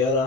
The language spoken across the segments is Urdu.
11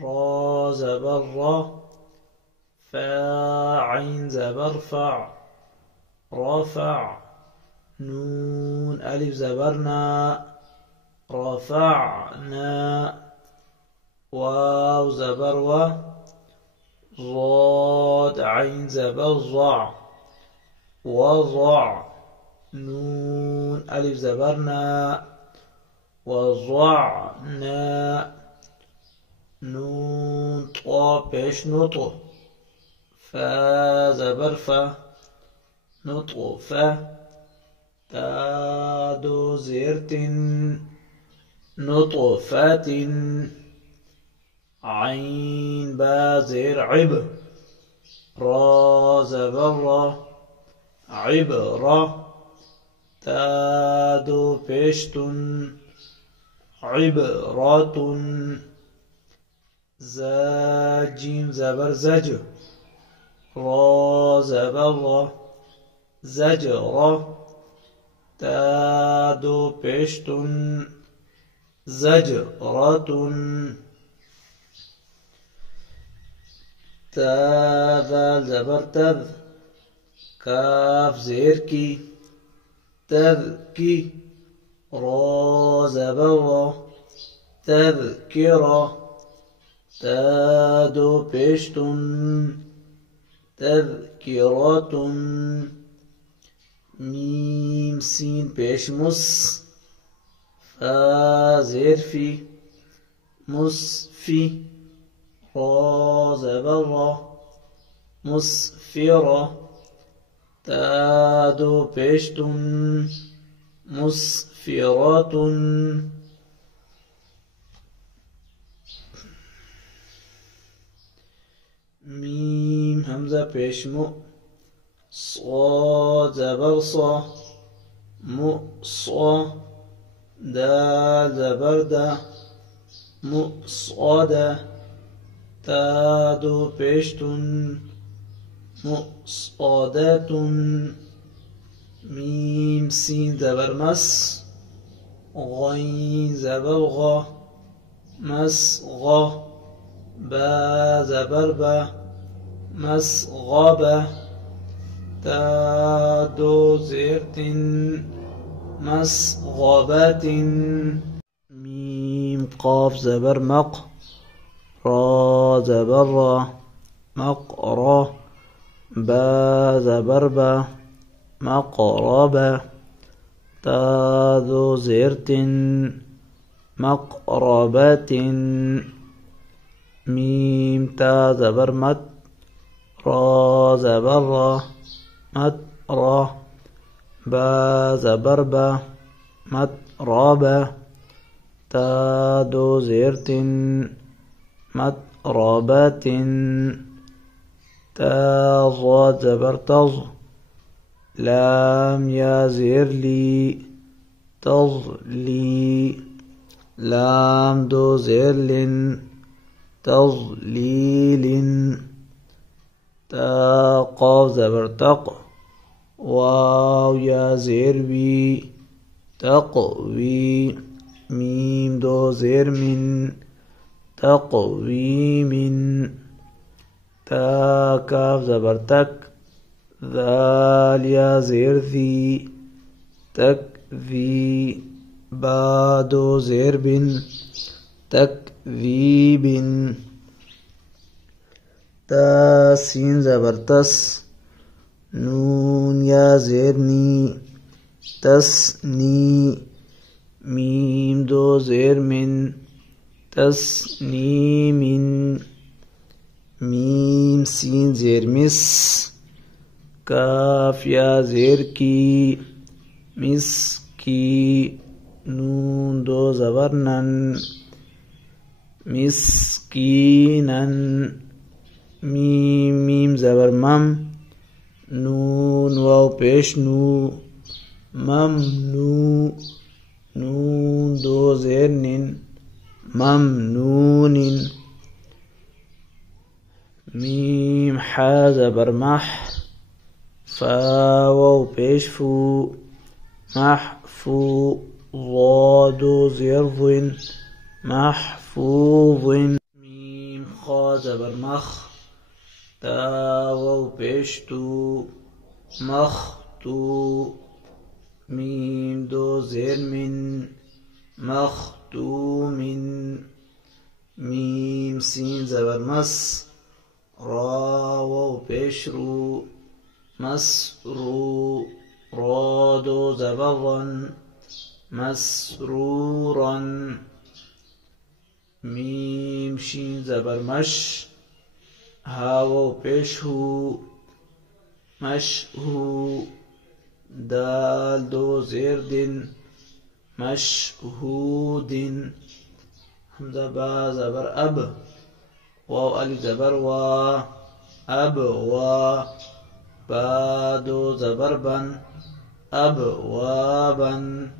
را زبر را، فا عين زبر فع رفع، نون ألف زبرنا رفعنا، واو زبر و، ضاد عين زبر ضع وضع، نون ألف زبرنا وضعنا، نون طا پیش نطق، فا زبر فا نطق فا، تا دو زیر تن نطق فات، عين با زیر عب، را زبر را عب را، تا دو پیش تن عبرات، زا جيم زبر زج، را زبر را زجر، تا دو پیشتن زجرة، تا ذال زبر تذ، كاف زير كي تذكي، را زبر را تذكرة، تا دو پیشتن تذکرة، میم سین پیش مس، فا زیر فی مسفی، را زبر را مسفرة، تا دو پیشتن مسفرة، ميم همزة پیش مو، صاد زبر صا مؤصا، دال زبر دا مؤصدا، تا دو پیشتن مؤصدة، ميم سين زبر مس، غين زبر غا مسغا، با زبر با مسغبة، تا دو زيرت مسغبة، ميم قاف زبر مق، را زبر را مقرا، با زبر با مقربة، تا دو زيرت مقربة، ميم تا زبر مد، را زبر را مد را، با زبر با مد رابا، تا دو زيرت مد رابات، تا ضاد زبر تظ، لام يا زير لي تظلي، لام دو زير لن تظليل، تا قاف زبر تق، واو يا زير بي تقوي، ميم دو زير من تقوي من، تا كاف زبر تك، ذال يا زير ذي تكذي، با دو زير بن تكذيب، تا سين زبر تس، نون يا زير ني تسني، ميم دو زير من تسنيم، ميم سين زير مس، كاف يا زير كي مسكي، نون دو زبر نن مسكينا، میم میم زبر مم نون واو پیش نو ممنو نون دو زیر نین ممنون میم حا زبر مح فا واو پیش فو محفو ضاد زیر ضن محفوظ میم خا زبر مخ تا واو پیش تو مختو میم دو زیر من مختوم میم سین زبر مس را واو پیش رو مسرو را دو زبر ظن مسرورا میم شین زبر مش ها واو پیش هو مشهو دال دو زیر دن مشهود همزه با زبر اب واو الف زبر وا اب وا با دو زبر بن اب وابن